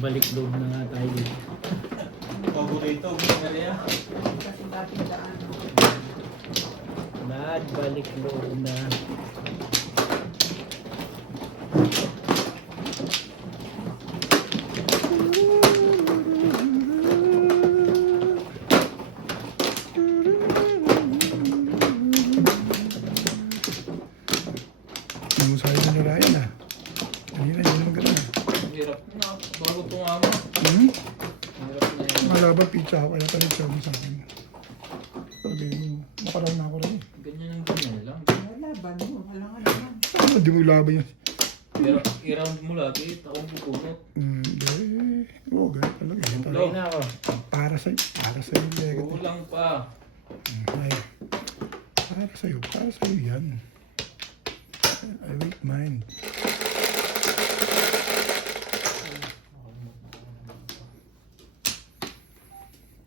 Balik loob na nga tayo dito. Paborito, Maria. Kasi dating daan. Nagbalik loob na. Namusayo na ni Ryan ah. Kanina yun naman gano'n ah. Hirap na. Bago tumama. Hirap na yun. Malaba pizza ako kaya tanig siya mo sa akin. Sabi mo, makaraw na ako rin eh. Ganyan ang ganyan lang. Wala ba mo? Wala nga naman. Ano, di mo laban yun. I-round mo lagi. Akong pupunot. Hindi. Oo, ganyan talaga. Yan talaga. Tuloy na ako. Para sa'yo, Legat. Kulang pa. Ay, para sa'yo yan. I wait mine.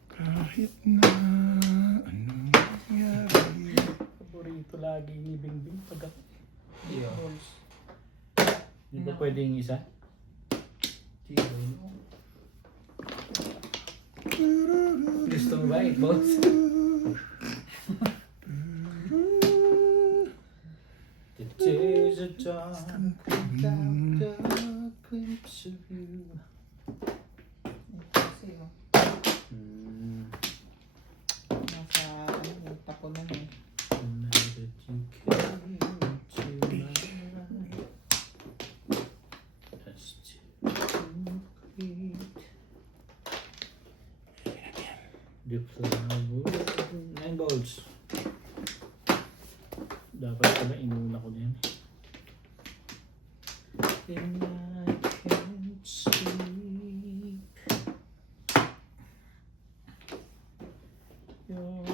Kahit na anong nangyari. Paborito lagi ni Bingbing pag ako. Yeah. Di ba pwedeng isa? Gusto mo ba i-box? It is a dark without a glimpse of you. Kasi oh, Mm, nasa ano, tako na eh. the night that you came into my life, that's too complete. The flower, 9 volts. Dapat pala inuna ko din. And I can't sleep. Your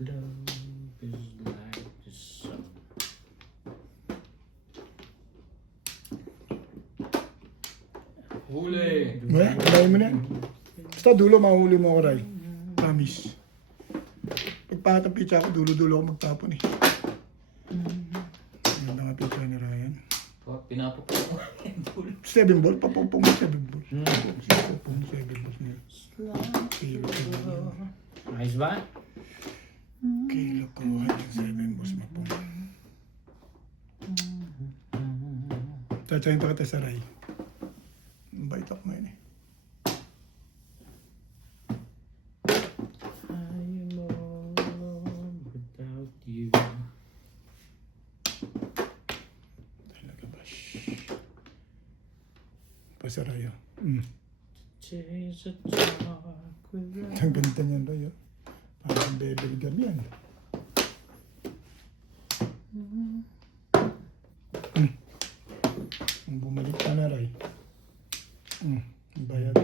love is like the sun. Huli. Dahil mo na. Basta dulo, mahuli mo ako, Ray. Promise. Pagpahat ang pizza ako, dulo-dulo ako magtapon eh. Ganda nga pizza ni Ryan. Pinapapok mo. 7 ball, papupong mo 7 ball. Papupong mo 7 balls niya. Kilo ko. Ayos ba? Kilo ko. Hanggang 7 balls mapong. Tatsayin pa kita sa Ray. Bait ako ngayon eh. I am all alone without you. Talaga ba? Pasa Ray oh. Chase a dark without. Ang ganda niyan Ray oh. Parang bebel gam yan. Ang bumalik ka na Ray. Bayad.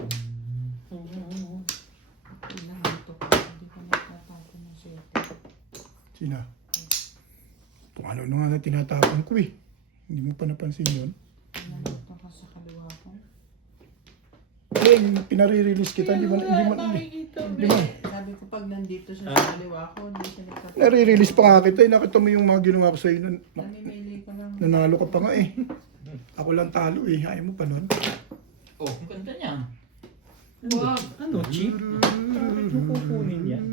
Pinahanto ko. Hindi ko natatapon ng siyete. Sina? Kung ano nga na tinatapon ko eh. Hindi mo pa napansin yun. Pinahanto ko sa kaliwa ko. Eh, pinare-release kita. Hindi mo. Sabi ko pag nandito siya sa kaliwa ko, hindi siya nagtatapon. Nare-release pa nga kita eh. Nakita mo yung mga ginawa ko sa'yo. Namimili ko lang. Nanalo ka pa nga eh. Ako lang talo eh. Ayaw mo pa nun. Oh, ang ganda niya. Wow, ano, cheap? Bakit mo kukunin yan?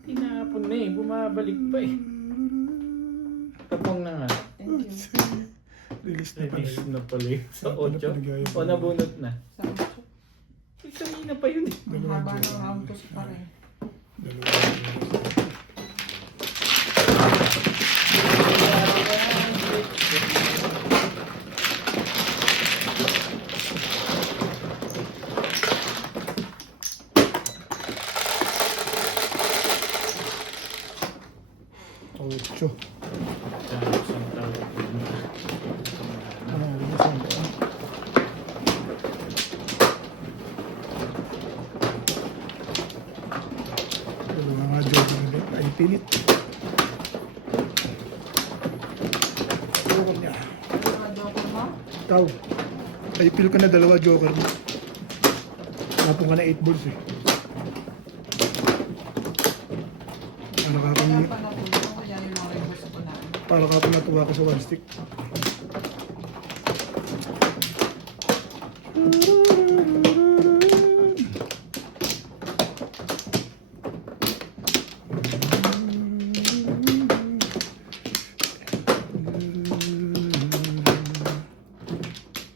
Tinapon na eh, bumabalik pa eh. Tapong na nga. Thank you. Release na pala Release yun. na pala yun sa Ano pa 8. nagaya O nabunot na. Sa uso. Eh, kanina pa yun eh. Ang haba ng round ko pa rin. Dalawa. Ocho. Isang tawag yun. Isang dalawa nga jogging ulit. Ay, pilit. Joker niya. Mga joker mo? Ikaw. Ay, pil ka na dalawa joker mo. Tapong ka na 8 balls eh. Para ka Kaya kung, pa natulog ko, yan yung mga reverse ko na. para ka kung natuwa ka sa one stick.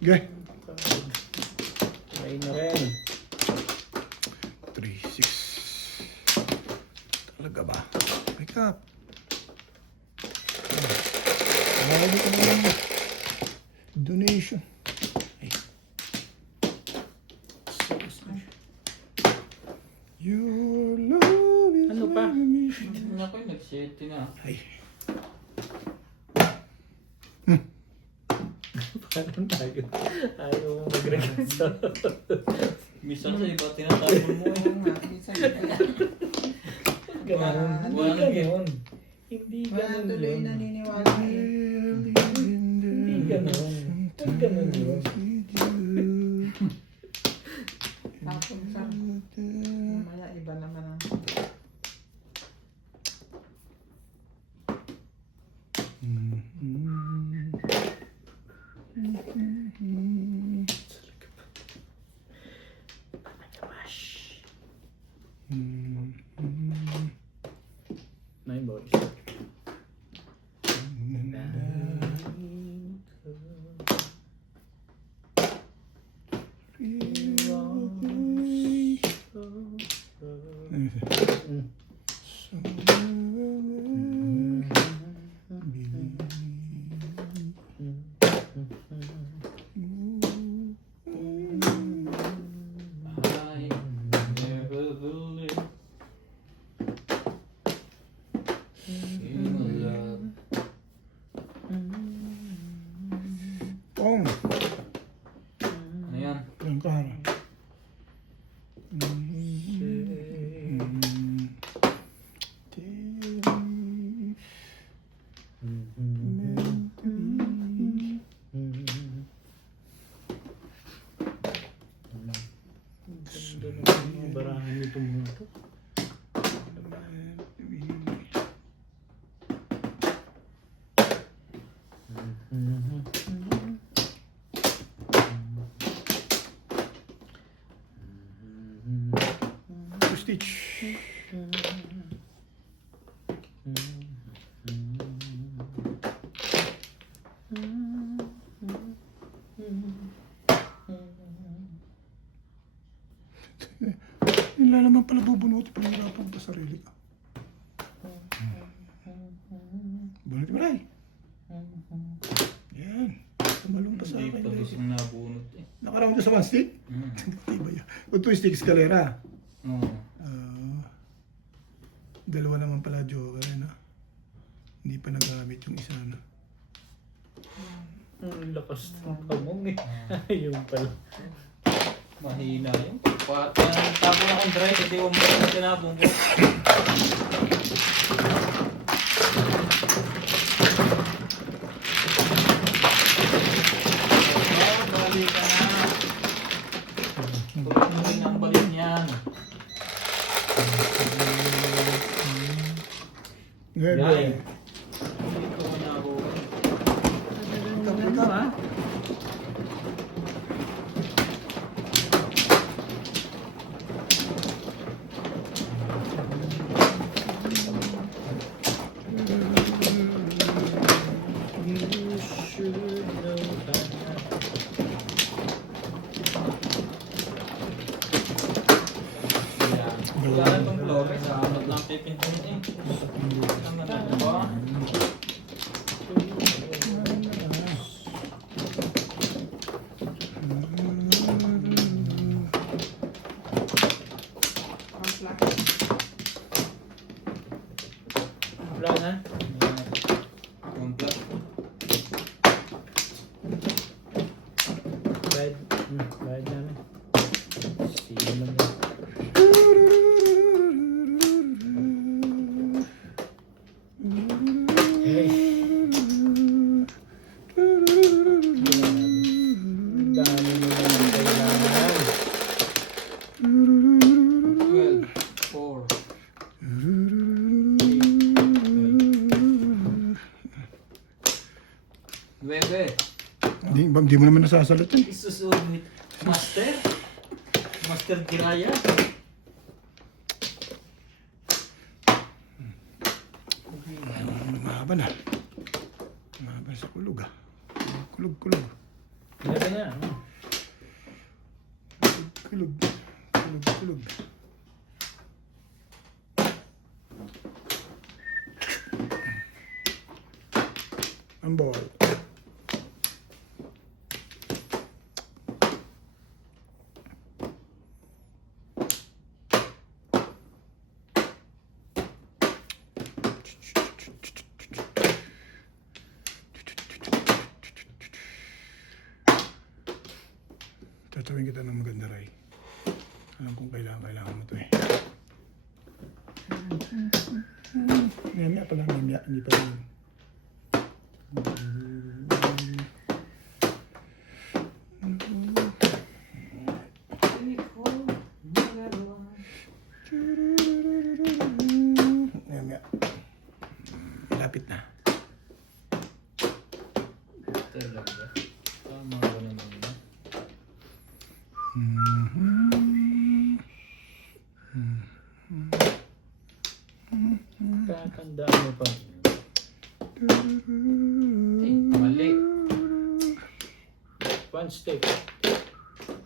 Okay. May na rin. 3-6. Talaga ba? Wake up. Mahali ka naman. Donation. Ay. Your love is Ano pa? Naku, nag-7 na. Ay. Paano tayo? Ayaw mo mag-request. Minsan sa iba, tinatapon mo. Minsan ito yan. Ganon. Wala Hindi ganon. Hindi Wala ganon tuloy yun. naniniwala eh. Hindi ganon. Huwag ganon yun. Tapos sa mamaya iba naman ang Nine boys. I never believe in love. Pong. Ano yan? Ang kara. Barahan nito mo ito. Stitch. Yung lalaman pala bubunutin, panahirapan ka sa sarili ka. Bunutin mo rin. Yan. Tumalong pa sa Hindi akin. pa gustong nabunot eh. Nakaraan ko sa one stick? Mm. Iba yan. O two sticks kalera. Oo. Dalawa naman pala joker na. Hindi pa nagamit yung isa na. Ang lakas ng kamong eh. Yung pala. Mahina yun. Tapo na akong drive, hindi ko mo tinapong ko. Balik ka na. Tuloy mo rin ang balik niyan. Ngayon. Dito ko na ako. ano ah. You should know that. Wala na itong Flores, amat lang pipintin eh. Tama na ito ba? Hindi mo naman nasasalat yun. Isusunod. Master? Master Jiraya? Mahaba na. Mahaba sa kulog ah. Kulog. Pwede na. Kulog. Ang ball. Tatawin kita ng maganda, Ray. Alam kong kailangan mo to eh. Maya pala, hindi pa rin. Maya. Malapit na. Talaga. Tama ko naman na. Tatandaan mo pa. Ay, mali. One step.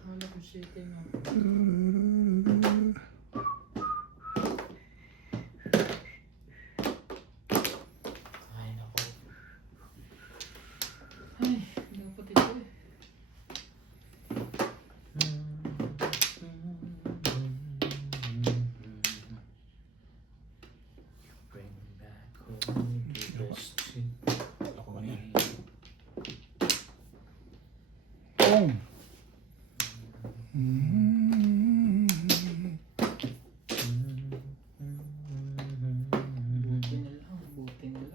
Wala ko shit eh, no? Ay, naku. Ay, dapat ito eh. Bring back home to the street. Ako ba yan? Tong!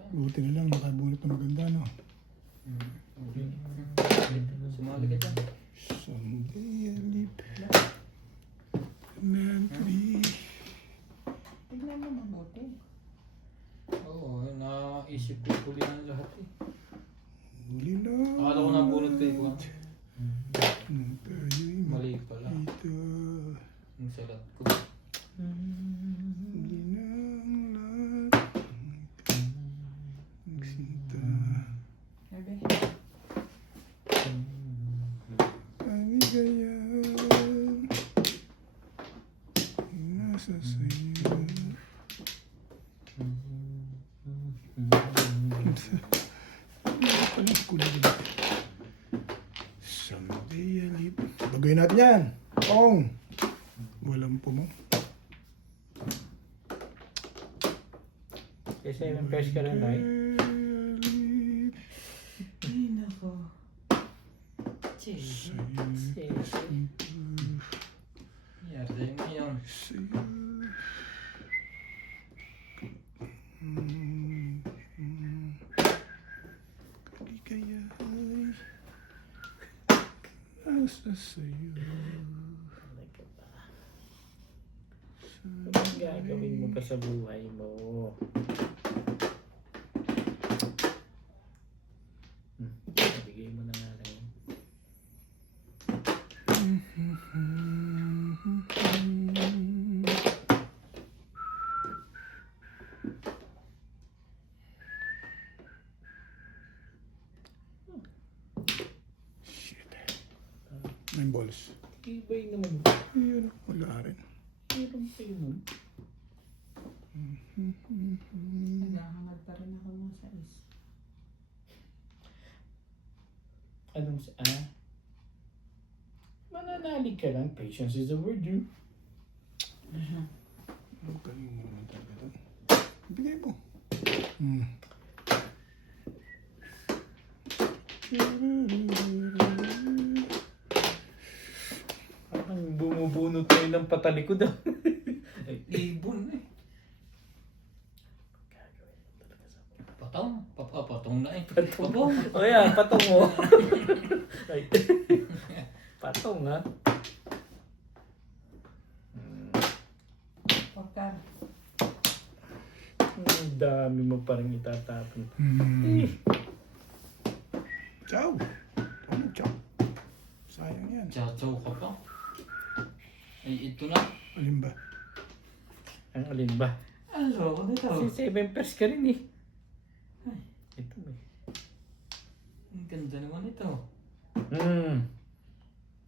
Buti na lang, nakabunot na maganda, no? Sumali ka dyan. Someday I live meant to be. Tignan mo mabuti. Oo, naisip ko huli ng lahat eh. Huli na. Akala ko nabunot kayo ko. Tayo'y Mali pala. makita. Yung salat ko. Huli na ang lahat. Magsinta. Sabi, Kaligayahan nasa sa'yo. Palang kulog. Someday I live. Bagay natin yan. Ong. Walang po mo. Kasi yung pairs ka rin, right? ay nako. Cheese. Yari mo yun. Kaligayahan nasa sa'yo. Anong gagawin mo pa sa buhay mo? Bigay mo na nga lang yun. Shit. May balls. Ibay naman. Ayun, wala rin. Meron pa yun. Naghahamad pa rin ako ng sais. Anong sa... Mananalig ka lang. Patience is the word, you. Ang galing mo naman talaga doon. Bigay mo. Parang bumubunot tayo ng patalikod ah. Ibon eh. Patong. Patong na eh. Patong. O yan, patong mo. Ay. Patong ha. Pakar. Ang dami mo parang itatapon. Ciao. Tsak. Sayang yan. Chachaw ka pa. Ay, ito na. Alin ba? Ang alin ba? Ano ko nito? Kasi 7 pairs ka rin eh. Ay, ito eh. Ang ganda naman ito.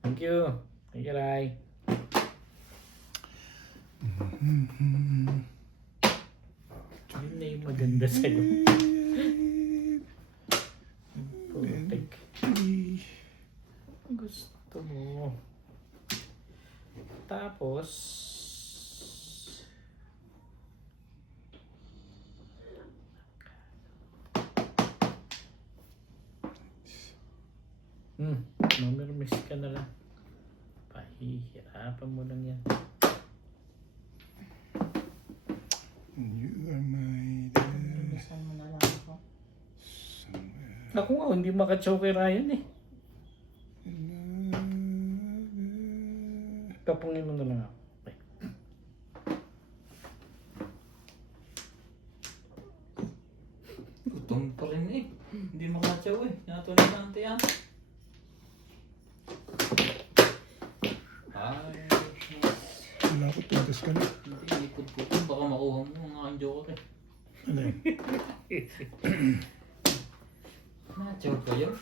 Thank you. Thank you, Rai. Yun na yung maganda sa'yo. Putik. Gusto mo. Tapos... Mamirmis ka na lang. Pahihirapan mo lang yan. You are my dear. Saan mo na lang ako? Ako nga, hindi makachow kay Ryan eh. Kapungin mo na lang ako. Okay. Gutom pa rin eh. Hindi makachaw eh. Natuloy na ante yan. Ay, Wala ko, tugas ka na. hindi, ipod-putol. Baka makuha mo ang aking joker eh. Alin? Nachaw pa yun.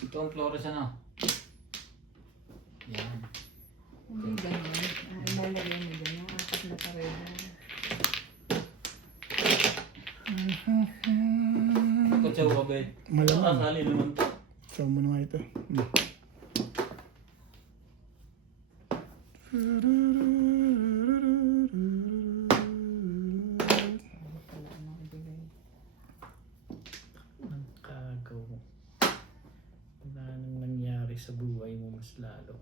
Ito ang flores na. Yan. Hindi ganyan. Ilalagay mo dyan yung apat na kareda. Kachaw ka, Bet. Malamang. Nakasali naman to. Saw mo na nga ito. Ang kagaw mo. Wala nang nangyari sa buhay mo mas lalo.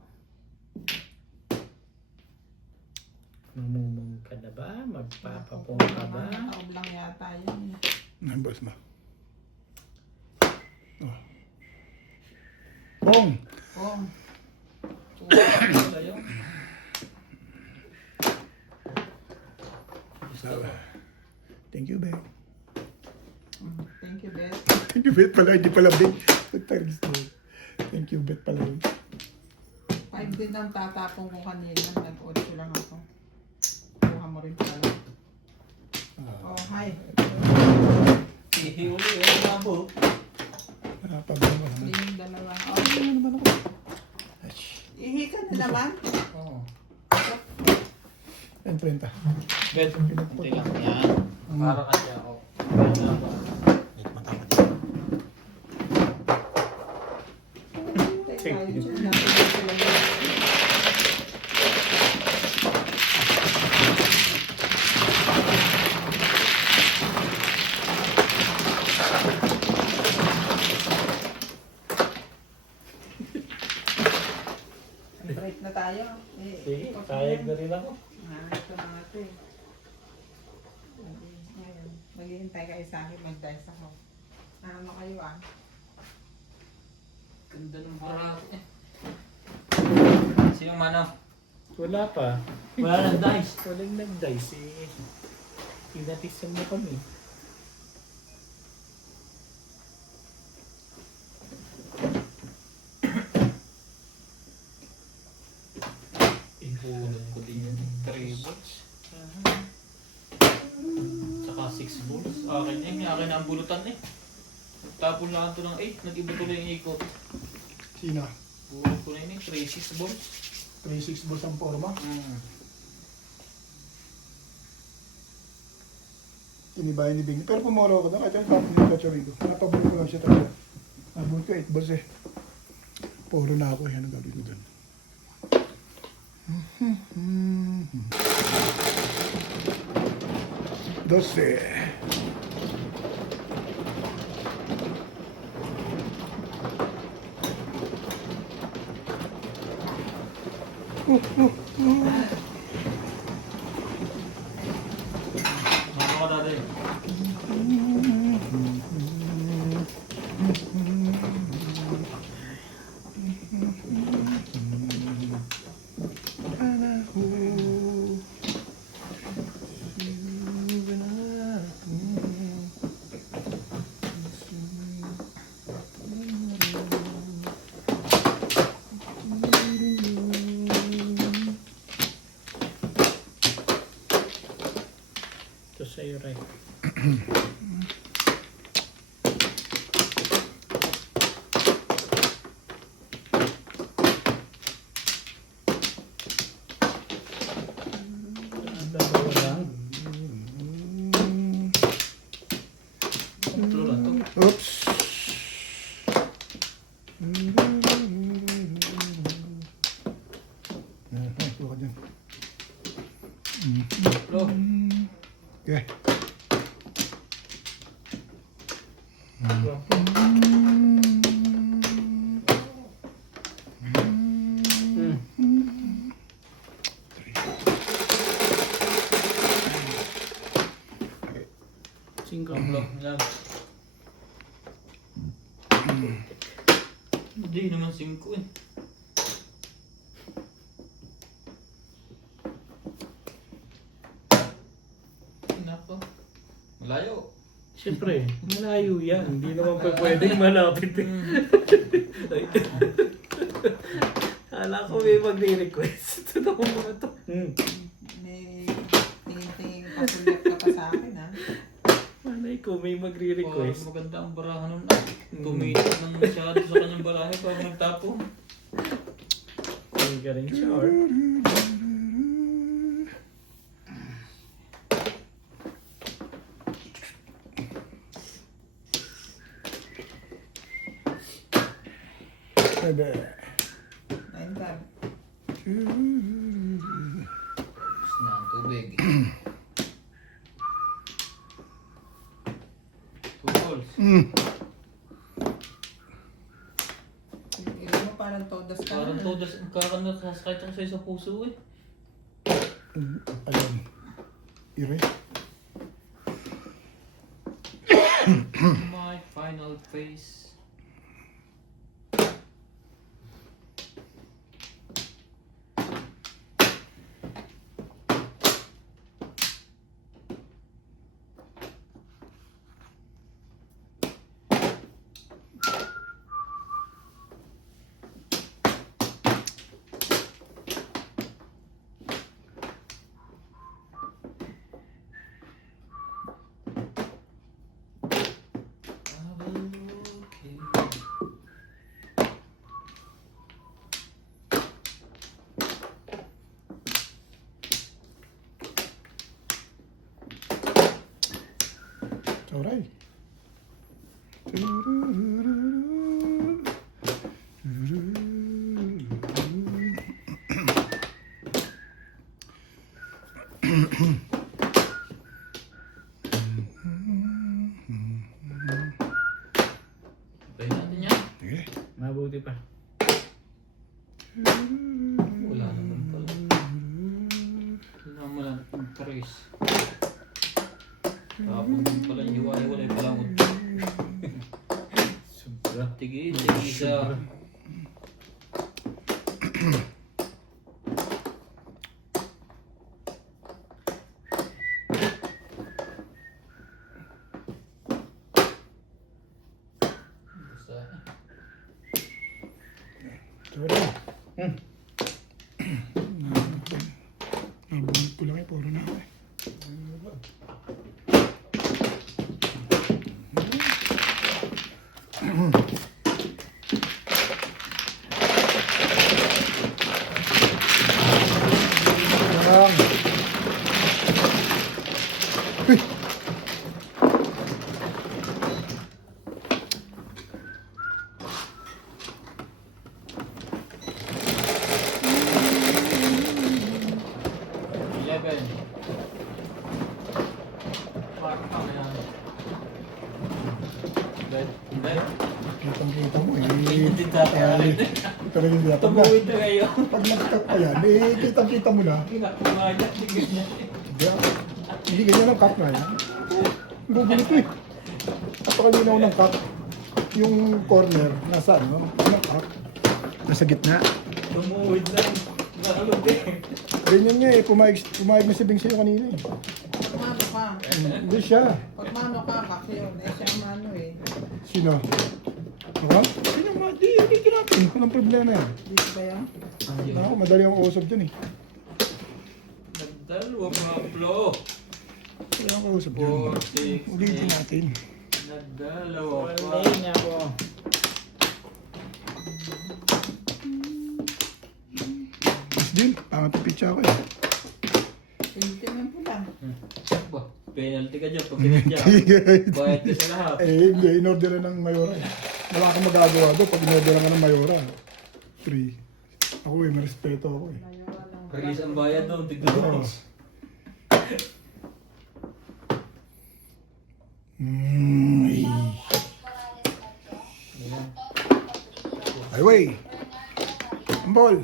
Mamumong ka na ba? Magpapapong ka ba? Taob lang yata yun. Ang boss mo. Oh. Pong! Oh, Wala yun. Sawa. Thank you, Ben. thank you, Beth. Thank you, Bet pala. Hindi pala Ben. Thank you, Bet pala yun. 5 din ang tatapong ko kanina. Nag-8 lang ako. Kuha mo rin pala. Oh, hi. Ihihuli yun. Mabo. Nakapagano ka Hindi naman. yung dalawa. Ano Oh, naman ako? Ach. ihi ka na naman. Oo. Yan, prenta. Bet. Kunti lang. Yan. Para kasi ako. Yan ako. Teka, yung natin dito lang yun. Break na tayo. Sige, kayag na rin ako. Ito na natin. Ngayon, maghihintay kayo sa akin, mag-dice ako. Ano kayo ah? Ganda ng barako eh. Sino mano? Wala pa. Wala ng dice. Walang nag-dice eh. Pinatisan mo kami. Ihulog ko din yun. 3 balls. Saka 6 balls. Akin yan. Akin ang bulutan eh. Tapon lang ito ng 8. Nag-iba tuloy yung ikot. Sino? Bulot ko na yun eh. 3-6 balls. 3-6 balls ang forma. Tinibayan ni Bing. Pero pumoro ako doon. Kahit yung tapos ni Kachorigo. Napabuli ko lang siya talaga. Nabuli ko 8 balls eh. Puro na ako. Yan ang gagawin ko doon. Dose. Mano ka dati. sa'yo, Ray. Dalawa lang. Tatlo lang to. Oops. Huwag ka dyan. Tatlo. Okay. Singko. Tatlo. Yan. Hindi naman 5 eh. Nako. Malayo. Siyempre, malayo yan. Hindi naman pa pwedeng malapit. Kala ko may magre-request. Ito na kung mga to. May tingin-tingin pasulat ka pa sa akin, ha? Malay ko may Parang magre-request. maganda ang barahan nun. Tumitok ng masyado sa kanyang barahe parang nagtapong. Hindi ka rin sure. Bebe. Ayun ka. Tapos na ang tubig. 2 balls. Ilan mo parang todas ka. Parang todas ang kakasakit ako sa'yo sa puso eh. Ayun. Ire. My final face. Alright. Okay natin yan. Sige. Mabuti pa. Wala naman pala. Wala naman ang trace. Tapos din pala yung hiwa-hiwala yung palangon. Sobra. Tigil, isa. Basta. Alright. Nabunod ko lang eh. Puro na ako eh. Lang. Uy! Kitang-kita mo eh. Hindi tatay. Talaga hindi dapat na. Tumuwid na kayo. Pag nagkat pa yan, eh, kitang-kita mo na. Kinakumaya, tigil niya. Hindi ganyan ang cut na yan. Gugulit eh. Napakalinaw ng cut. Yung corner, nasa ano? Anong cut? Nasa gitna. Tumuwid lang. Nakalog eh. Ganyan niya eh. Pumayag na si Bing sa'yo kanina eh. Pagmano ka. Hindi siya. Pagmano ka, kasi yun. Eh, siya mano eh. Sino? Ako? Sino ma? Di, hindi natin. Walang problema yan. Dito ba yan? Ako, madali ang usap dyan eh. Nagdalwa mga blo. Kaya ang kausap dyan. 4, 6, Ulitin natin. Nagdalawa pa. Wala na ako. Mas din, pangat ang pitcha ako eh. Tingnan mo lang. Ba, penalty ka dyan pag pinadya. Bayad ka sa lahat. Hindi, in-order ng Mayora eh. Wala akong magagawa doon pag in-order ka ng Mayora. 3. Ako eh, may respeto ako eh. Release ang bayad doon, tignan mo. Ay. Highway. Ball.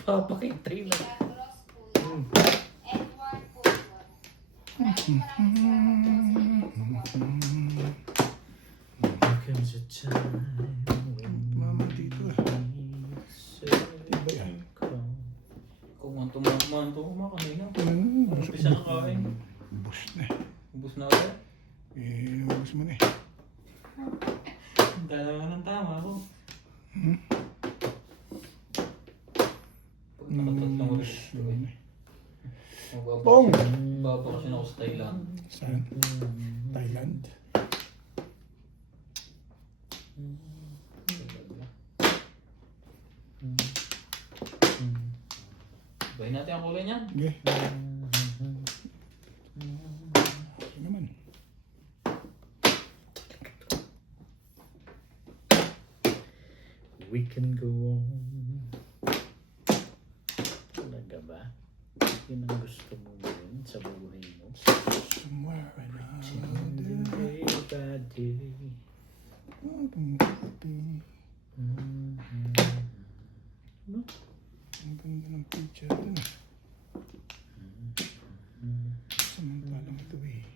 Papakintay na. Comes a time when Mama dito eh. Iba yan. Kung manto mo kanina. Busog Umpisa na kain. Bus na eh. Ubus na ako. Bus mo na eh. Dalawa ng tama ako. Pag nakatat lang ulit. Pong! Babakasyon ako sa Thailand. Saan? Thailand. Bahin natin ang kulay niyan. Sige. Ano naman? we can go on. Talaga ba? Yun ang gusto mo gawin sa buhay mo? Somewhere around Changing day by day. No? Ang ganda ng picture dun eh. Samantalang ito eh.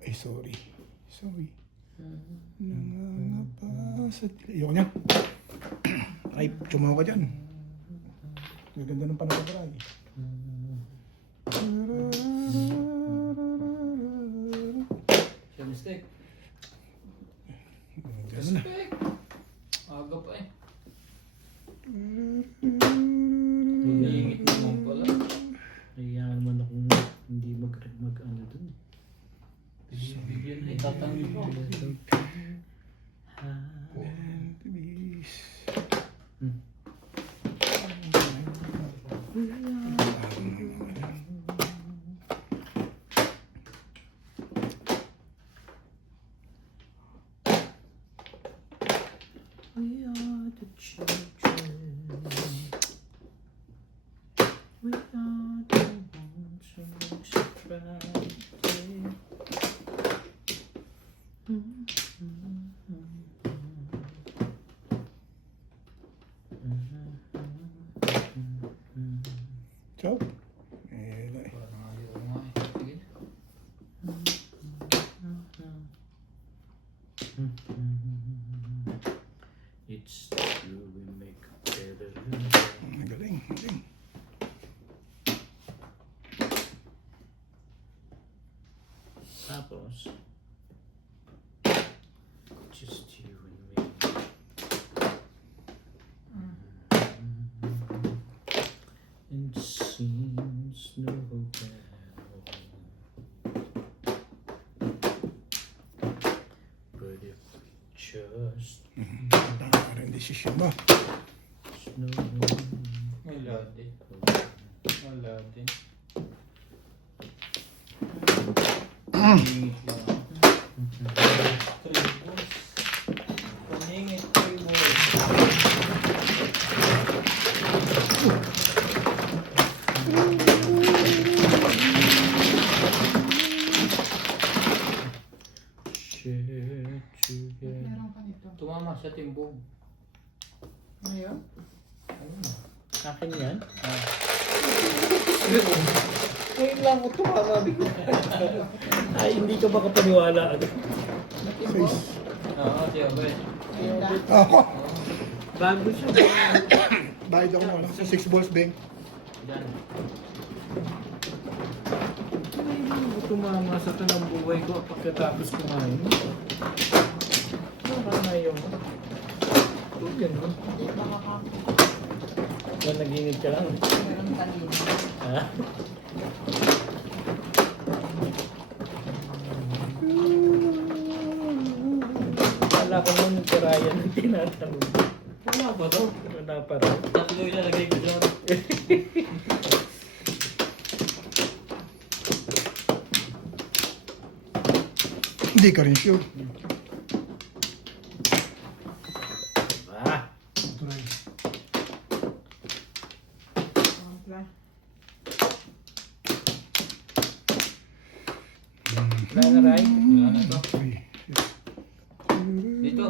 Ay, sorry. Sorry. Nangangapa sa... Ayoko niya. Ay, chumaw ka dyan. Gaganda ng panagkabaray. Siya mistake. Gano'n na. Aga pa eh. Kaya, Hingit naman pala. kaya naman akong hindi mag-ano dun. Bigyan na itatanggi mo. Please. We are the children. We are the ones who makes it right. Chop. Eh, Parang ayaw nga eh. Sige. It's true, we make it better. magaling. Magaling. Tapos, just you and me. And it seems no hope at all. But if we just Tama rin desisyon mo. snow Wala din. Wala din. Hingit lang ako. 3 balls. Pangingit 3 balls. share together. Meron ka nito. Tumama siya timbog. Ngayon? Akin yan? Ngayon lang ako tumama bigla. Ay, hindi ka makapaniwala. Face. Oo, siya ba eh. Ayun na. Ako. Bago siya. Bayad ako mo. Sa 6 balls, Beng. Yan. tumama sa tanang buhay ko pagkatapos kumain. Nakanayaw ko. Yan mo. Hindi makaka... Kung nag-init ka lang. Meron kanina. Ha? Wala ko nung karayan ang tinatanong. Wala ba to? Wala pa rin. Tatlo yung ilalagay ko dyan. Hindi ka rin sure. Ah, Try. Wala. wala na rin. Wala na to. Three. Dito.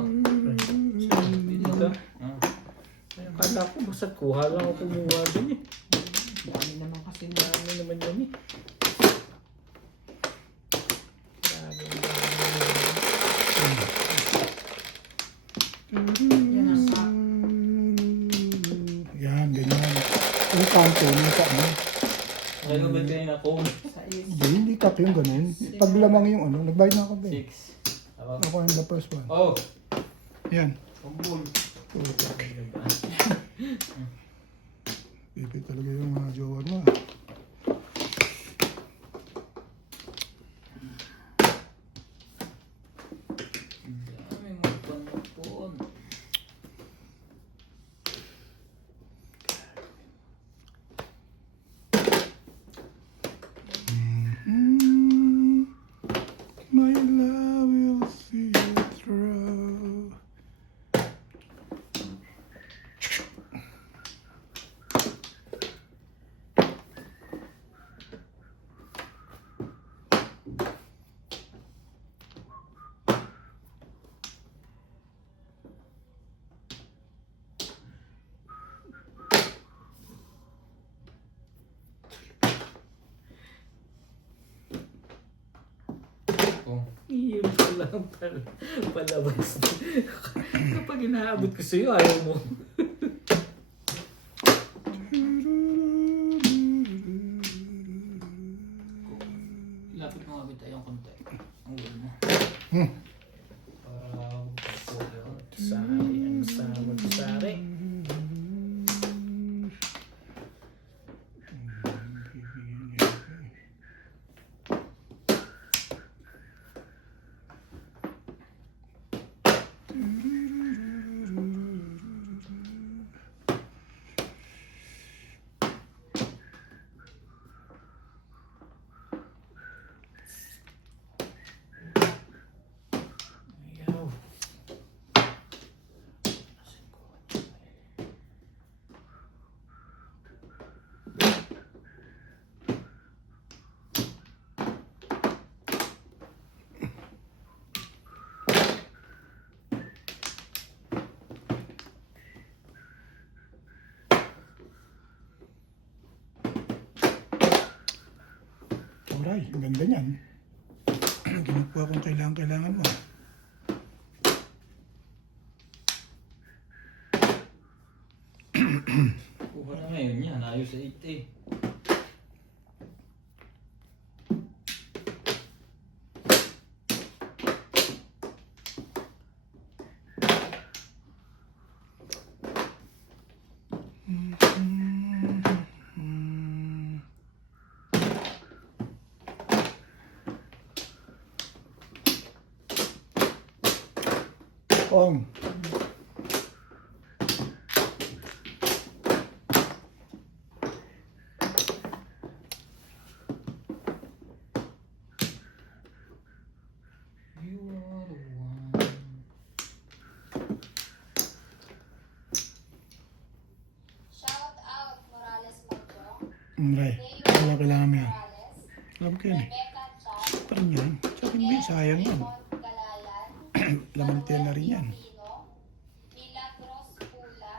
Dito. Ah. Ay, akala ko basta kuha lang ako kumuha din eh. Dami naman kasi na. Ano naman yan eh. Grabe. Yan ang sa... Yan, ganyan. Yung kanto, yung sa ano. Ngayon ba kayo na phone? Sa is. Hindi cup yung ganun. Pag lamang yung ano, nagbayad na ako ba? 6. Tawag. Ako yung the first one. Oh! Yan. Kumbul. Pipi talaga yung mga jowa mo. Dami mga panapon. My love will see you through. Oh. Iyon ko lang palabas. Kapag inaabot ko sa'yo, ayaw mo. Lapit mo nga tayo yung konti. Ang gulo mo. Hmm. Para po yun. Sari, ang sama ko sari. Ayaw. Alright, ang ganda niyan. Ginagawa kung kailangan mo. Kuha na ngayon yan. Ayos sa 8 eh. Ong. You are the one. Shout out Morales Magjo, Alright. Kailangan mo yan. Morales, Alam ko yun eh. Rebecca Chan, Pa rin yan. Sa akin din, sayang yan. Raymond Galalan, Lamantin na rin yan. Pino, Milagros Pula,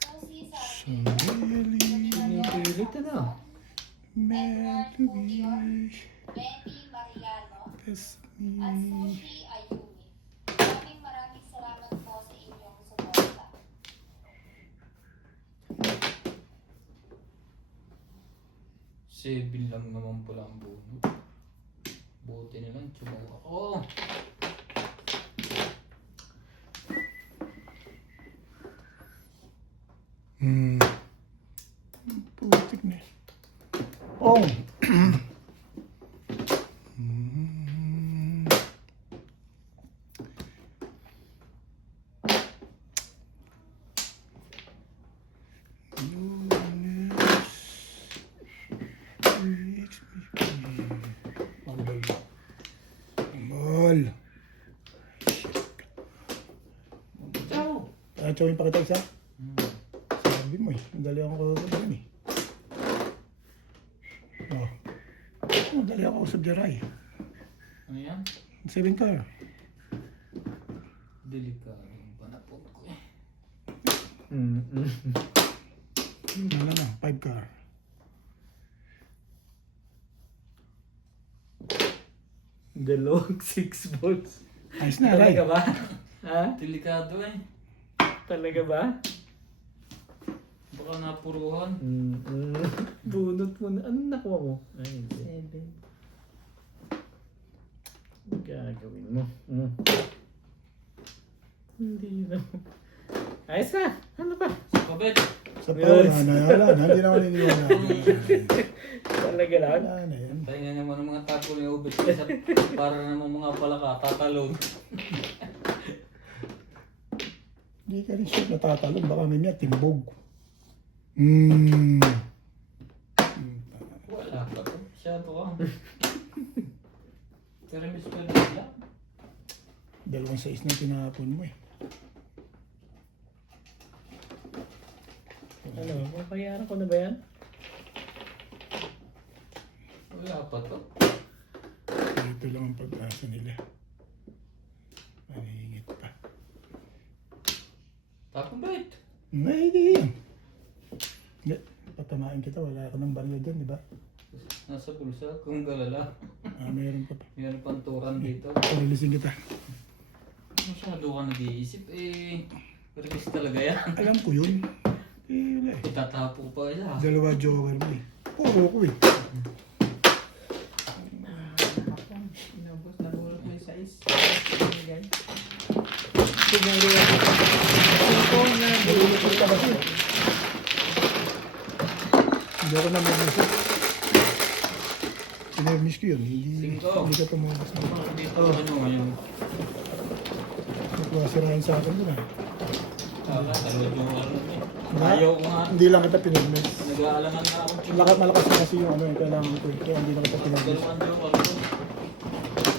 Susie Sarpino, Sandali. Pinipilit ano? Meant to be. Benny Mariano, Kiss at me. Sushi Ayumi. Maraming salamat po sa inyong suporta. Seven lang naman pala ang bunot. Buti na lang, tsumaw ako. Putik na. Oh. Ball. Ciao! Chawin pa kita isa? Sabi mo eh. Madali ako kausap yan eh. Oh. Madali ako kausap dyan ay. Ano yan? 7 car. Delikado yung panapot ko eh. Wala na, 5 car. Dalawang 6 volts. Ayos na, Ray. Talaga ba? Ha? Delikado eh. Talaga ba? Baka napuruhan. Bunot mo na. Ano nakuha mo? Ay, hindi. 7. Gagawin mo. Hindi na. Ayos na. Ano ba? Kabet! Sa power na, wala na. Hindi na ako niniwala. Talaga lang? Wala na yan. Tayo na naman ng mga tapo ni Obet sa para naman mga palaka, tatalon. Hindi ka rin sure natatalon. Baka may niya timbog. Wala pa to. Masyado ka. Pero miss pa rin lang. 2-6 na tinapon mo eh. Ano? Mapayaran ko na ba yan? Wala pa to. Ito lang ang pag-asa nila. Manihingit pa. Tapong bait. Hindi yan. Hindi. Patamain kita. Wala ka ng baryo dyan, di ba? Nasa bulsa, kung galala. Meron pa pa. Meron pang turan dito. Parilisin kita. Masyado ka nag-iisip eh. Release talaga yan. Alam ko yun. Wala eh. Itatapo pa isa. 2 joker mo eh. Puro ko eh. Inubos na bulot mo yung size. Binigay. Siguro yan. Singkong na Nalulupot ka kasi. Hindi ako namimiss. Sinemiss ko yun. Hindi ka tumabas mo. Dito ano ngayon. Nakuha sirahin sa akin doon ah. Kala, talaga yung ano eh. Ha? Ayaw ko nga. Hindi lang kita pinimiss. Nag-aalaman na ako. Malakas na kasi yung ano yung kailangan ko. Kaya hindi lang kita pinimiss. Dalawang joke ako.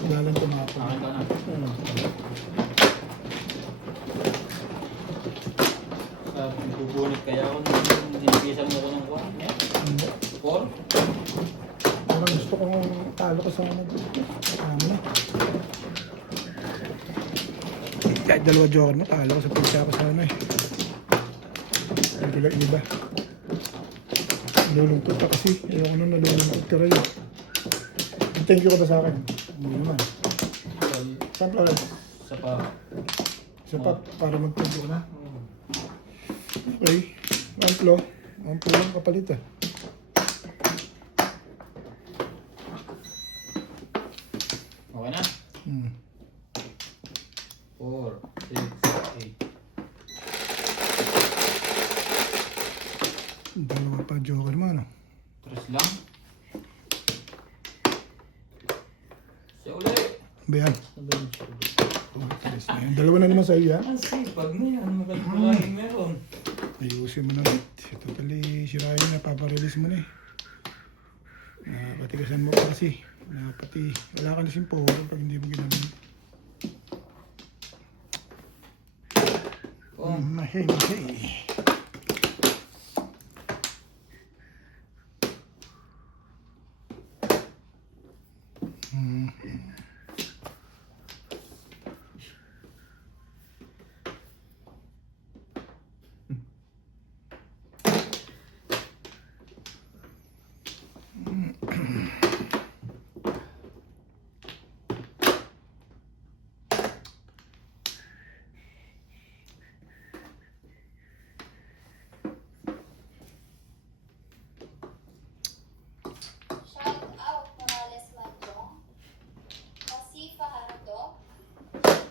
Wala lang tumapon. Akin ka na. Sabi, bubunit kaya ako nung dinipisan mo ko ng kuwan. Hindi. Four? Parang gusto kong talo ko sa ano. Na. Kahit 2 joker mo, talo ko sa pagsa ko sa ano eh. Hindi lang iba. Nalulungkot ka kasi. Ayoko nung nalulungkot ka rin. Thank you ka ba sa akin? Hindi naman. Saan Flores? Sa pa. Isa pa, para mag-thank you ka na. Okay. Amplo. Amplo lang kapalit ah. Okay na? 4, 6, 8. Dalawa pa joker mo ano? Tres lang. Siya uli. Ba yan? Dalawa na naman sa iyo ha? Ang sipag na yan. Magandang meron. Ayusin mo na ulit. Totally sirayin na, paparelease mo na eh. Patigasan mo pa kasi. Pati wala ka na siyang power pag hindi mo ginamit. Oh. Mahay.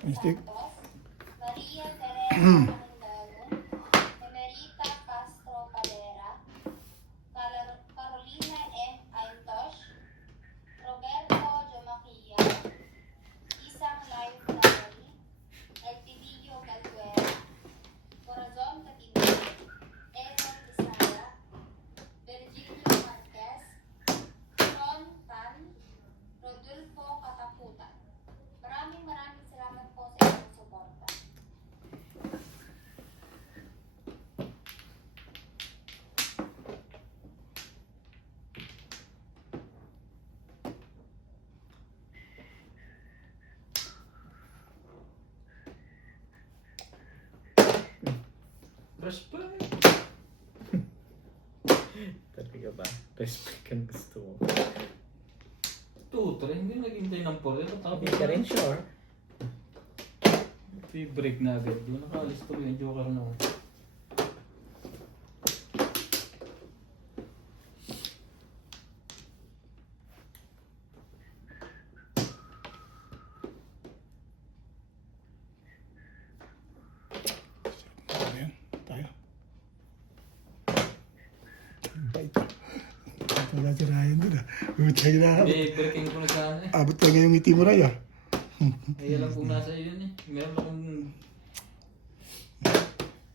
Mystic. Santos, Maria Teresa Manindalo, Emerita Castro Padera, Carolina M. Aintosh, Roberto Jomaquia, Isang Life Family, Elpidio Galguera, Corazon Catino, Edward Bisaya, Virgilio Marquez, Ron Tan, Rodolfo Kataputan. Maraming salamat po sa inyong suporta. Respect. Talaga ba? Respect ang gusto mo. 2-3, hindi naghintay ng 4. Hindi ka rin sure. Ito yung break na agad. Doon nakaalis tuloy yung joker na ako. Ayan, tayo. Bait. Ito na si Ryan dun ah. Butay na. Breaking ko na sana eh. Abot na ngayong ngiti mo, Ray ah. Ay, alam kong nasa iyo yun eh. Meron akong...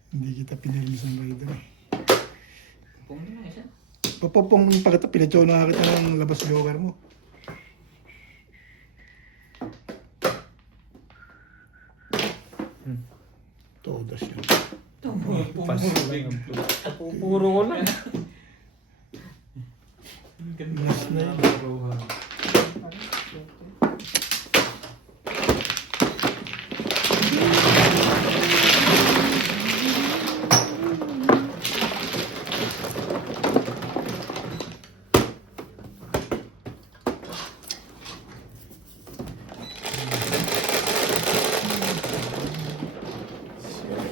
Hindi kita pinirmis ng rider eh. Kung na isa. Papapong pagkata pinatsaw na kita ng labas joker mo. Todas yan. Paso lang ang blue. Pupuro ko lang. Ganda Last na night. ang Roha.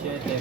Siyete.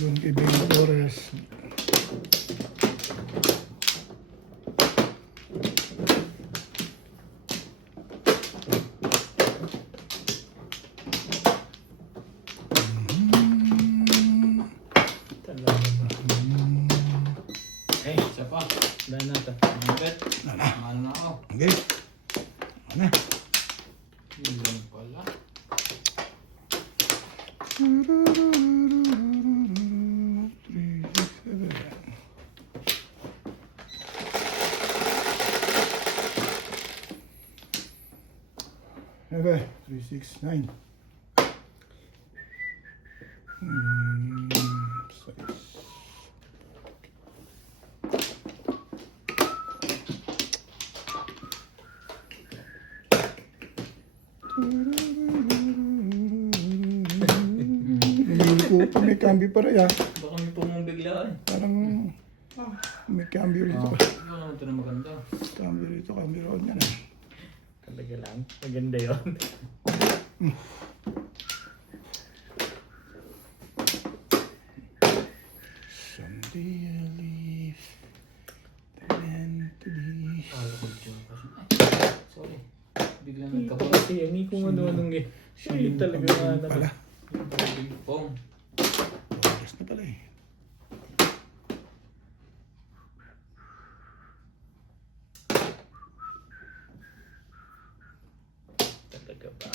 Doon kay Ben Torres. Talaga ba? Eh, Isa pa. wala na ito. Mabet. Ano na? Ano na ako? Okay. Ano? Yun lang pala. Okay, 369. Size. Hindi ko may cambio pa rin ah. Baka may pumong bigla eh. Parang may cambio rito. Ito naman ito na maganda. Cambio rito, cambio roon yan ah. Talaga lang. Maganda yun. Someday I'll leave the land to be. Kala ko dyan kasi. Ay, sorry. Biglang Hindi ko nagkapag. kasi yan. Hindi ko ano-anong eh. Ay, talaga nga na Pala. Big pong. Oras na pala eh. Talaga ba?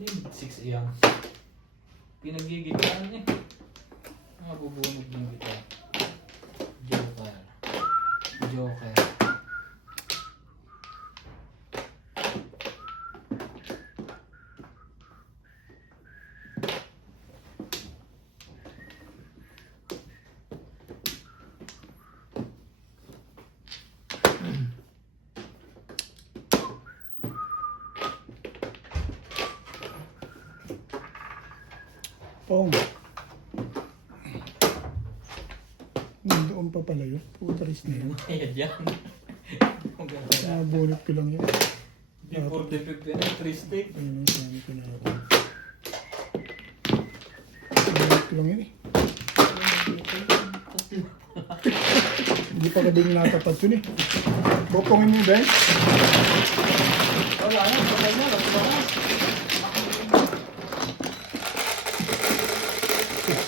din. 6 iyang. Pinagigitaan eh. Mabubunog ng gita. Joker. Joker. Pong. Nandoon pa pala yun. Putaris na yun. Ayan yan. Maganda. Nabunot ko lang yun. Before defect yan, 3 stick. Ayun ang sabi ko na ako. Nabunot ko lang yun eh. Hindi pa kabing natapat yun eh. Bopongin mo Ben. Wala na, wala na, wala na.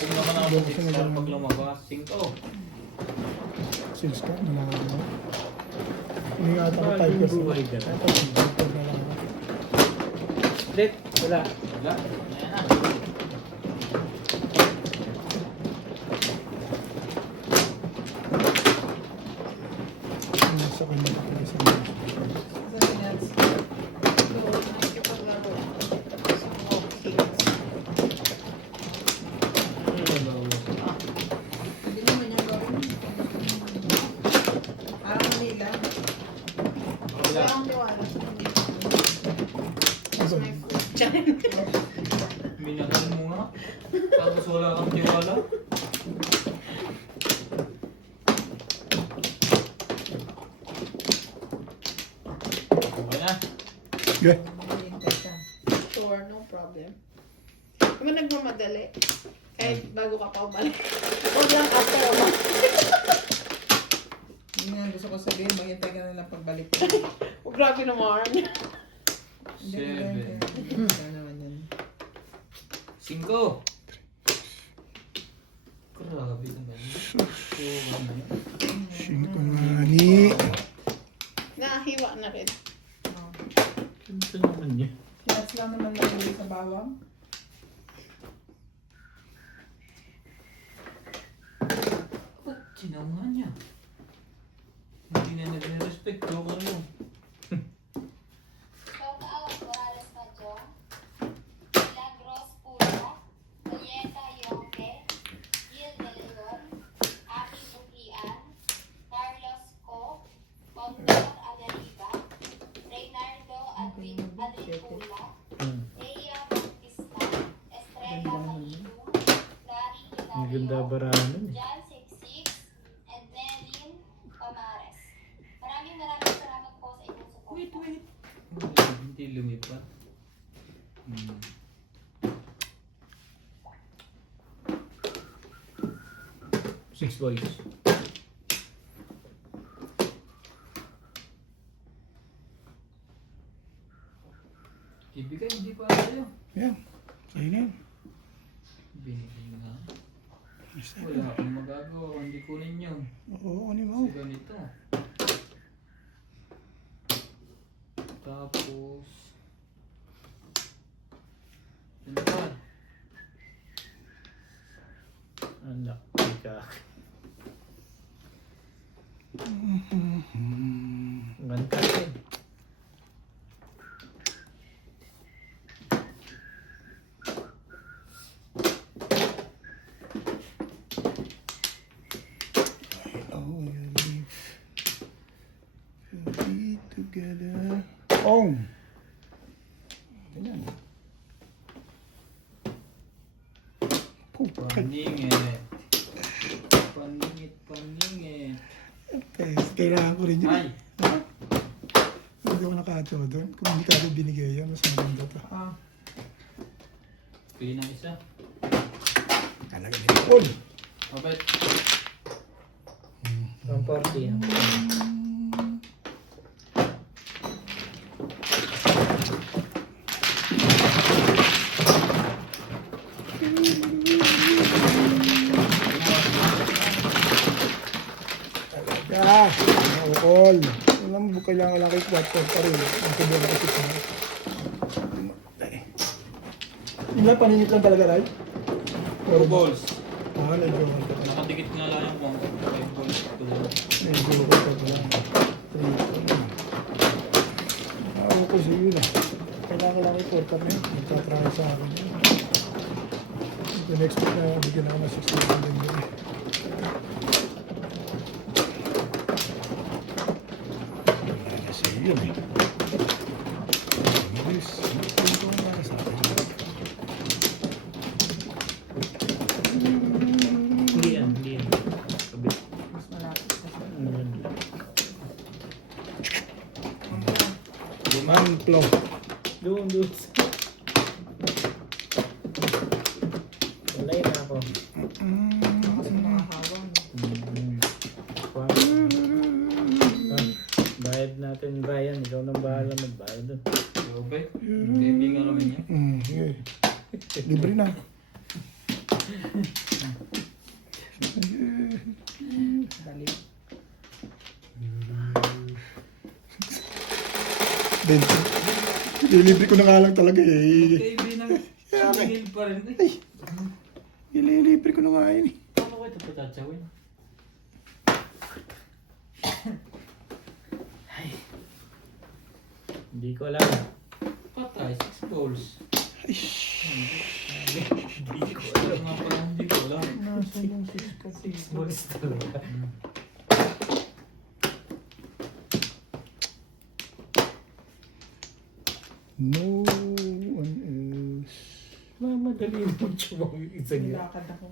Kung naman ako sa 6 star pag lumabas, 5. 6 ka, nalaman mo. Hindi nga ata ko 5 years. buhay ka. Ito, 5 na lang ako. Straight, wala. Wala, ayan na. Sa kanya kapag sa mga. Sabi niya, doon nakikipaglaro. Sa mga kids. Hindi naman niya gawin. Parang Manila. Wala. Walang tiwala. Hindi. Asa? Minahal mo nga. Tapos wala kang tiwala. Okay na. Yeah. Hinihintay ka. Sure, no problem. Kung nagmamadali, kahit bago ka pa umalik, huwag lang after a month. Yun nga gusto ko sabihin, maghintay ka na lang pagbalik. Oh, grabe naman. Hindi, 7. Ano naman yun. 5. Grabe naman. Shinko nga ni. Nahiwa na rin. Oh. Ito naman niya. Yes lang naman lang sa bawang. Ba't sinama niya? Hindi na nagre-respect. Joker mo. Shoutout Morales Majo, Milagros Pula, Julieta Yonke, Gil De Leon, Aki Buklian, Carlos Co, Condor Agariba, Reynardo Adripula, Eya Bautista, Estrella Malilu, Larry Ang ganda Hilario, barano. John Siksik, and Nelin Pamares. Maraming salamat po sa inyong support. Wait. Hindi lumipat. Six boys. Ibigay, hindi pa tayo. Yan. Sa'yo na yan. Binigay nga. Wala akong magagawa. Hindi kunin yun. Oo, ano mo? Kasi ganito. Tapos ano pa? Anak, ika. Ganda rin. Oh, we live. We'll be together. Oh! Ganyan. Puta. Paningit. Paningit. Kailangan ko rin yun. Ay! Hindi ako nakatawa doon. Kung hindi ka rin binigay yan, mas maganda to. Ah, Pili ng isa. Talaga nila. All! Mabait. Ang party. Ah! All! Alam mo, kailangan lang kay 4 pa rin. Ang sabi na kasi sa Yun lang, paningit lang talaga, Ray. 2 balls. Ah, medyo. Nakadikit nga lang yung pong 5 balls. 2 balls. Medyo ko pa lang. Ako ko sa yun ah. Kailangan lang i-porter na yun. Magtatry sa akin yun. The next week na bigyan ako ng 60 din yun. Wala na sa yun eh. English. Ito nga na sa akin. Hindi yan, hindi yan. Kabit. Mas malapit sa siya. Mamplo. Doon. Walay na ako. Kasi nakakawa. Bayad natin, Brian. Ikaw nang bahala magbayad doon. Okay. Kaibigan kami niya. Sige. Libre na. Dali. Bento. Ililibre ko na nga lang talaga eh. Kaibigan singil pa rin eh. Ay. Ililibre ko na nga yun eh. Paano ko ito patatsawin? Hindi ko alam. Patay, 6 balls. Ay. Hindi ko alam nga pala, hindi ko alam. Nasa yung sis kasi. Balls talaga. No one else. Mamadali mo yung isa niya. Nilakad ako.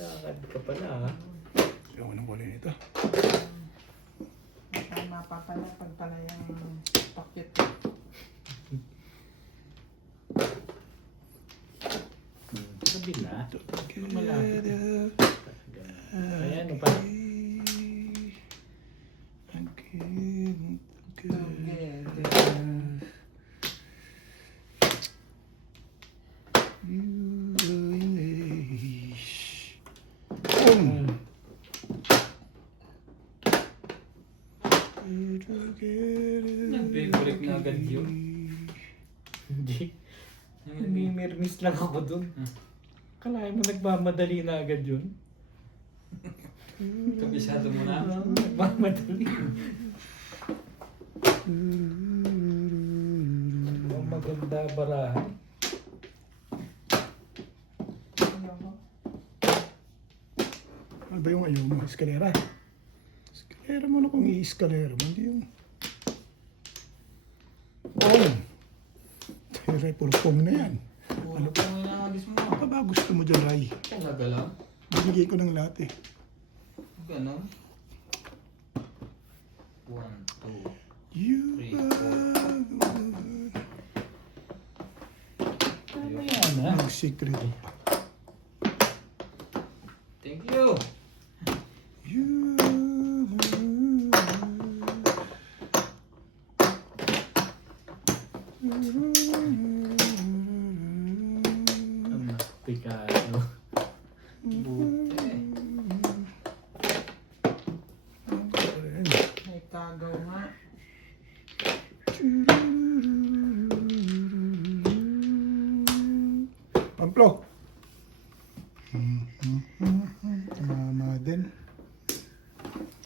Lakad ka pala ha. Ayaw ko nang kulin ito. Tama pa pala pag pala yung pakit. Kabila. Together. Kaya ano pa? Again. Together. Nag-break na agad yun. Hindi. Namimirmis lang ako dun. Kalahin mo nagmamadali na agad yun. Kabisado mo na. Nagmamadali. Ang maganda barahan. Ano ba yung ayaw mo? Eskalera. Eskalera mo na kung i-eskalera mo. Hindi yung... Oh! Ray, puro pong na yan. Ano pa nga nangagis mo? Ano ba gusto mo dyan, Ray? Talaga lang. Binigay ko ng lahat eh. Ganon. 1, 2. You Three, Ano yan ha? are secret. Thank you. You Ang pikado. May kagaw nga. Pamplo. Mama din.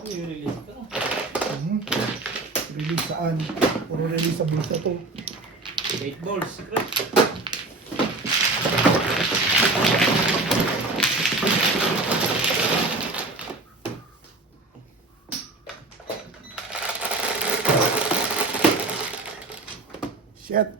Uy, release ka. Release saan? Puro release sa bulsa to. 8 balls. Secret. Shit.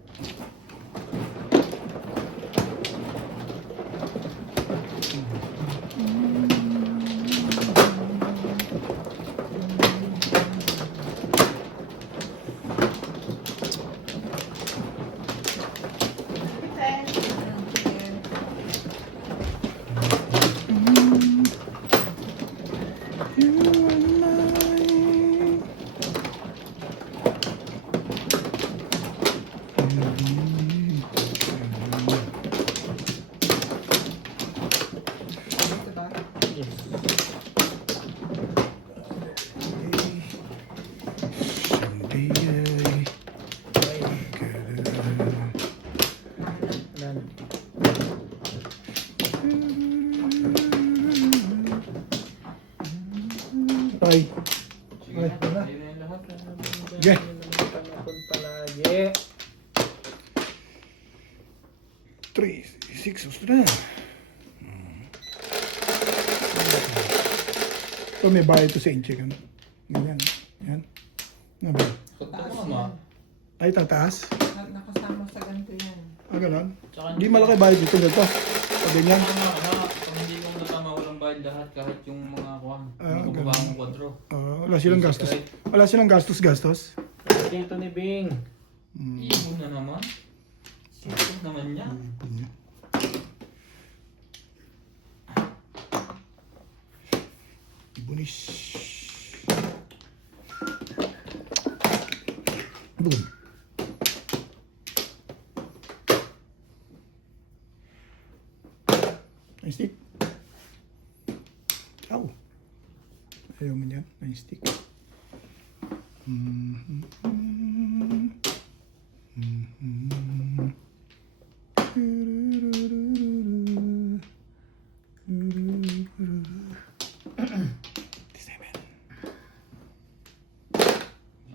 3, 6, gusto na. Ito may bayad to sa incheck. Ano? Ganyan. Yan. Ano ba? Kanta mo ma. Ay, tataas. Nakasama sa ganito yan. Ah, ganun. Tsaka Hindi malaki bayad dito. Ganito. Pag ganyan. Pag hindi mo natama, walang bayad lahat kahit yung mga kuwan. Ah, Yung kababa mong kwadro. Wala silang gastos. Wala silang gastos. Dito ni Bing. Ibon na naman. Sipot naman niya. Bunis. Boom. Nice stick. Ow. Ayaw mo niyan. Nice stick.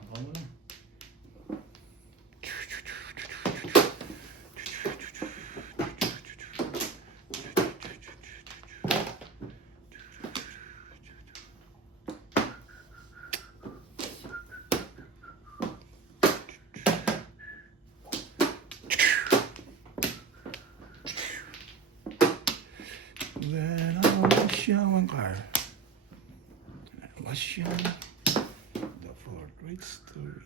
Ako mo na. Then I was young car. I was young. The fourth great story.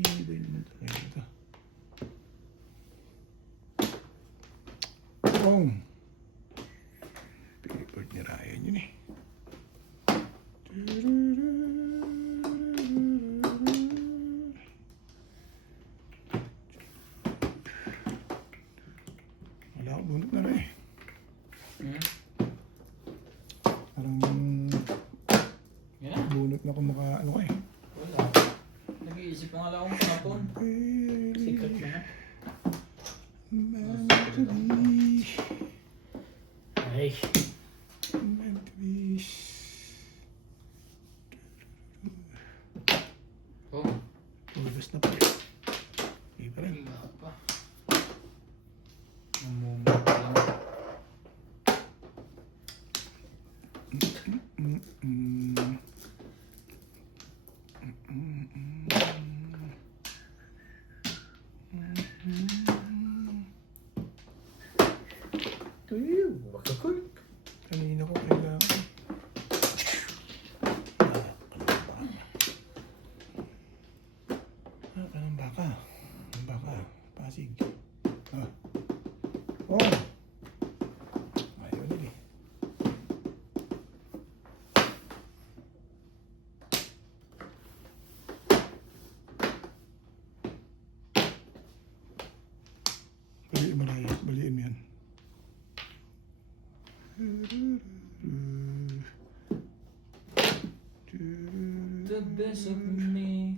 Iba naman talaga ito. Favorite ni Ryan yun eh. Wala akong bunot na rin eh. Parang Yan na. bunot na kumaka ano ka eh. Wala. Nag-iisip mo nga lang akong kapon. Secret mo na. Meant to be. Ay. Meant to be. Oh. Ubus na pa. Hindi pa rin. Wala pa. Namumot lang. Tuyo. Bakakul. Kanina ko kailangan. Anong baka? Ang baka. Pasig. Ah. Oh. Ayaw nila eh. Baliin mo na yan. Baliin mo yan. The best of me.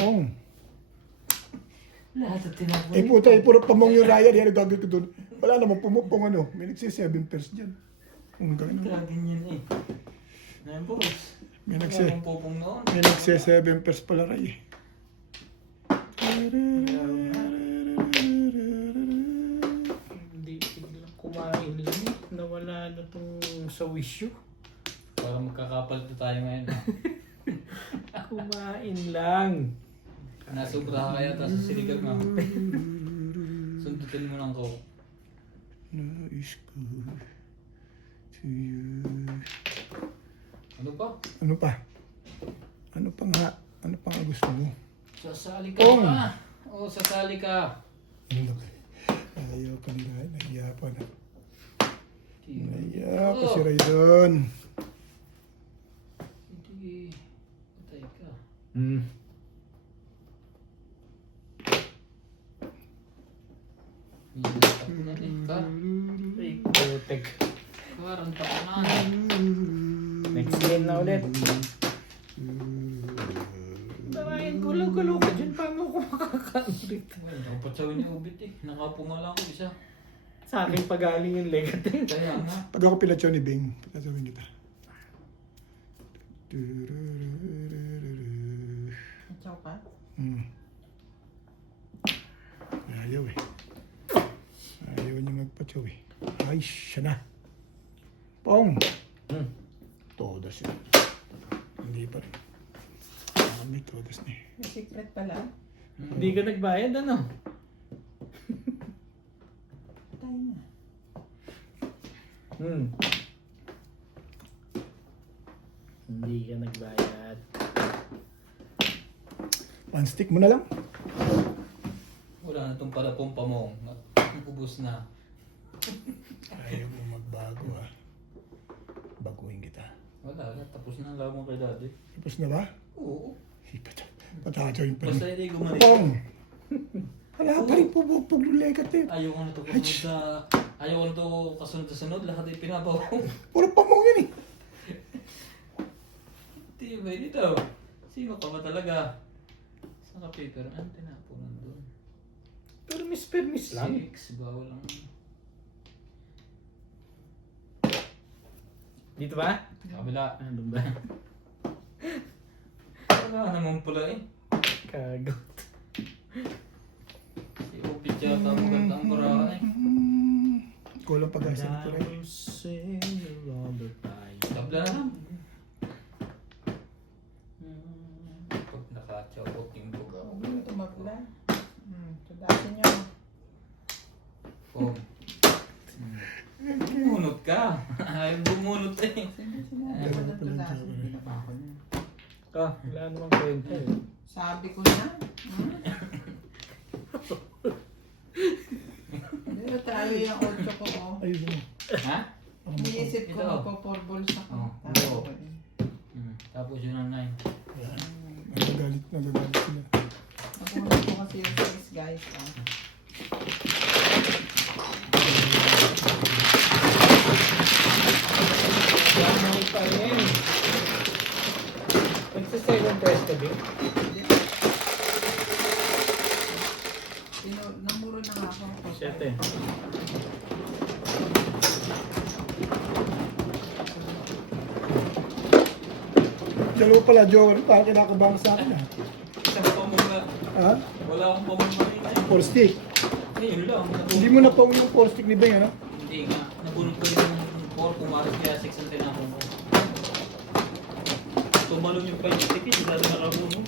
Oh. Lahat at tinapon. Eh puta, puro pamong yung Ryan. Yan, gagawin ko doon. Wala namang pumupong ano. May nagsi 7 pairs dyan. Ang gano'n. Grabe yun eh. Ngayon po. May Wala nagsi. akong popong noon. May nagsi 7 pairs pala Ray. Hindi biglang kumain lang. Nawala na tong sa wish you. Para magkakapalit na tayo ngayon. Kumain lang. Nasubra ka kaya tapos siligang mo. Sundutin mo ng coke. Nais ko to you. Ano pa? Ano pa? Ano pa nga? Ano pa nga gusto mo? Sasali ka Oh. pa. Oo, sasali ka. Ano ba? Ayaw ka nila. Nahiya pa na. Nahiya pa si Ray doon. Hindi. Patay ka. Tapunan eh. Ay, putek. Parang tapunan. Next game na ulit. Damayan, gulo-gulo ka dyan. Paano ko makakaano rito? Dapat sawin ni Ubit eh. Nakapo nga lang ako isa. Sa akin pagaling yung legatin. Kaya nga. Pag ako pilatsyon ni Bing, pilatsyon kita. Chow ka? Ayaw eh. Ayaw niya magpatsaw eh. Ay, siya na. Pong! Todas yun. Hindi pa rin. May todas na eh. May secret pala. Hindi ka nagbayad, ano? Tayo na. Hindi ka nagbayad. One stick mo na lang. Wala na itong palapompa mo. Ubus na. Ayaw mo magbago ah. Baguhin kita. Wala na. Tapos na ang lamang kay daddy. Tapos na ba? Oo. Patatsaw yung pa Basta rin. hindi gumalit. Pong! Wala pa rin paglulekat eh. Ayaw ko na ito kasunod sa... Ayaw ko na ito kasunod-sunod. Lahat ay pinabaw. Puro pamong yun eh. Hindi ba dito? Sino ka ba talaga? Sa paper, ano tinapunan doon? Pero miss lang. 6, bawal lang. Dito ba? Kabila. Ano ba? Wala naman pala eh. Kago. Si Upit yata ang magandang barahan eh. Kulang pag-asa na pala eh. Tabla na lang. Pag nakachawot yung buga. Huwag mo tumagla. Tudasin nyo. Oh. Bumunot ka. Ayaw bumunot eh. Sige, sinabi ko na tudasin. Hindi na ba ako niya? Wala namang kwenta eh. Sabi ko na. Hindi ba tayo yung 8 ko oh. Ayun mo. Ha? Iniisip ko Ito. magpo 4 balls ako. Oh, Tapos ito. ko eh. Tapos yun ang 9. Nagagalit sila. Nakuha ko kasi yung 6 guys. Oh. Damay pa rin. Nagsa-7 pwesto din. Namuro na nga ako. 7. Dalawa pala, Joker. Parang kinakabahan sa akin ah. Isang pamula. Ha? Wala akong pamula rin eh. 4 stick. Ngayon lang. Hindi mo na pong yung 4 stick ni Bing, ano? Hindi nga. Nabunod ko yung 4. Pumaras kaya 6 ang tinapon ko. Tumalong yung 5 stick eh. Dito nakabunod.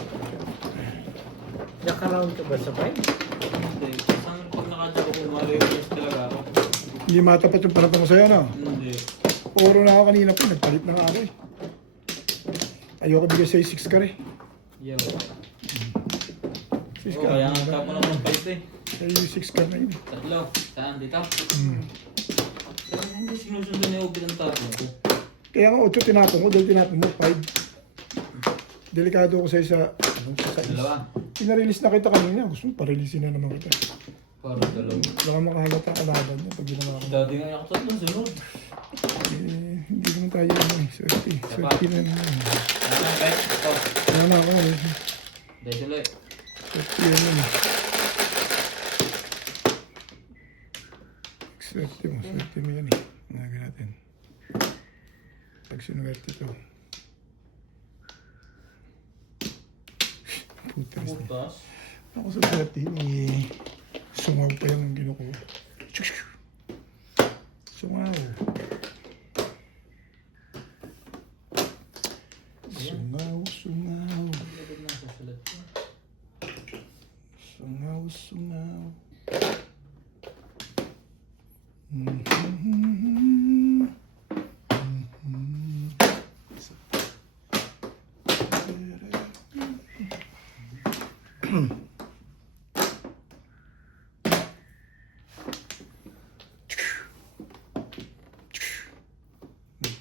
Naka-round ka ba sa 5? Hindi. Isang pag nakadyo ko pumaras talaga ako. Hindi matapat yung panatang ko sa'yo, no? Hindi. Puro na ako kanina po. Nagpalit na nga ako eh. Ayoko bigay sa'yo 6 ka rin. Yo. 6 Oh, ka. kaya nga tapon ako ng 5 eh. Sa'yo yung 6 ka na yun. Tatlo. Saan? Dito? Hmm. Pero hindi sinusunod ni Obit ang tapon ko. Kaya nga 8 tinapon ko, dahil tinapon mo 5. Delikado ako sa'yo sa sa Dalawa. Pinarelease na kita kanina. Gusto mo, pareleasein na naman kita. Parang dalawa. Baka makahalata ang kalaban niya pag ginawa ko. Dati nga ako tatlong sunod. Hindi naman tayo ano eh. Swerte. Swerte na naman. Ano ang bet? Ito. Wala na ako eh. Dahil tuloy. Swerte yan yun. Swerte mo. Swerte mo yan eh. Nagagin natin. Pag sinuwerte ito. Putas na. Butas. Ako sa swerte eh. Sungaw pa yan ang ginukuha. Sungaw. Sungaw, sungaw. Lagod na sa sulat ko. Sungaw, sungaw.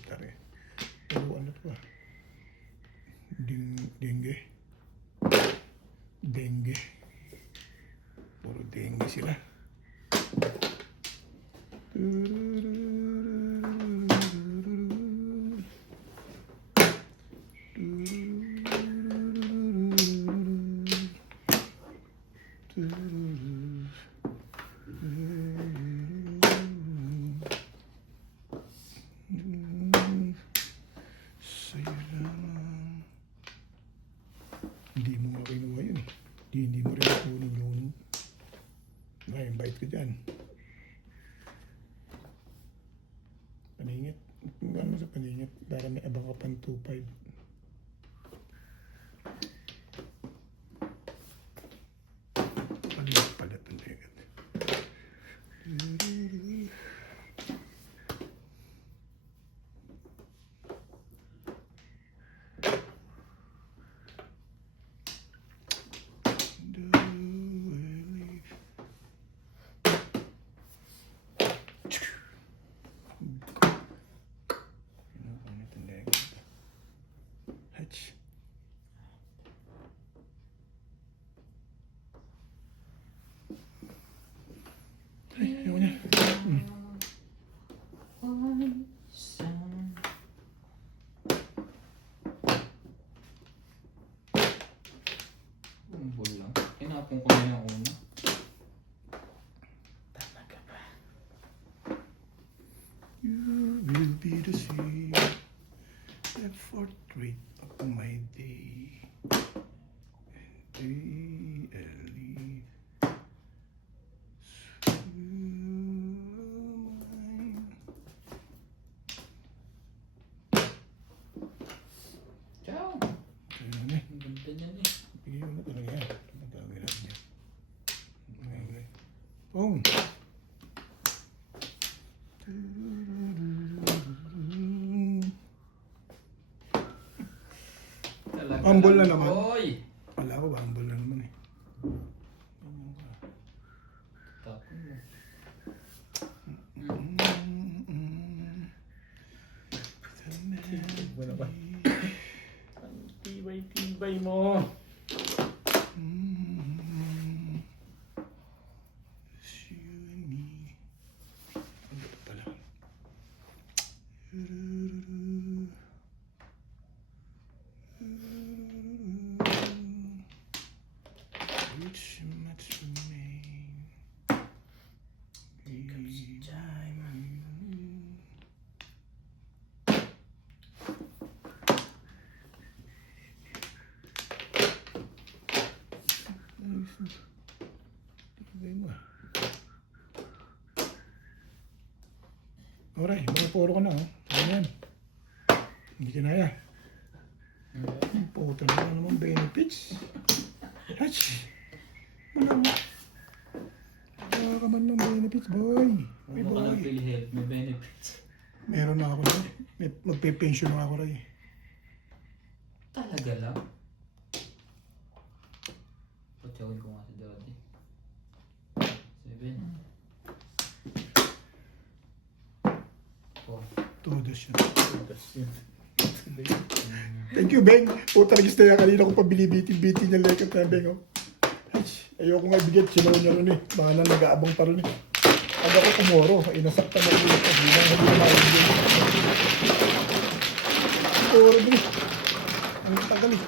Tari. Pero ano pa? Dengue. Dengue. Puro dengue sila. Hindi mo nga kinuha yun eh. Hindi mo rin kunin yun. Ay, bait ko dyan. Paningit. Kung ano sa paningit, para may abang ka pang 2.5. Paningit pala paningit. Ay, ayaw niya. Umbol lang. Tinapon ko na yung una. Talaga ba? You will be the same, the fourth rate of my day. And daily mine. Ciao! Ayun na eh. Ang ganda niyan eh. Bigyan mo na talaga yan. Ano gagawin natin yan? Okay. Boom! Talaga Humble lang, na naman. Boy! Wala ko, humble na naman eh. Tapon mo. Mo naman. Ang tibay-tibay mo. It's you and me. Ano ba pala? Which much remain? Alright, mga puro ka na oh. Ayan. Hindi kinaya. Puta na naman benefits. Hach! Wala ka man ng benefits, boy. Ay, Ano ka boy. ng PhilHealth? May benefits. Meron na ako na. Magpe-pension na ako rin. Talaga lang? Patsawin ko nga si Daddy. 7. Oh. Todo siya. Tapos yun. Thank you, Beng. Puta, nag-stay na kanina ko pa binibitin-bitin niya lekat na, Beng. Oh. Ayoko nga bigyan. Sinaw niya rin eh. Baka na nag-aabang pa rin eh. Pag ako kumoro, inasaktan na rin ito. Hindi na maibigyan. Kumoro din eh. Ang tagal eh.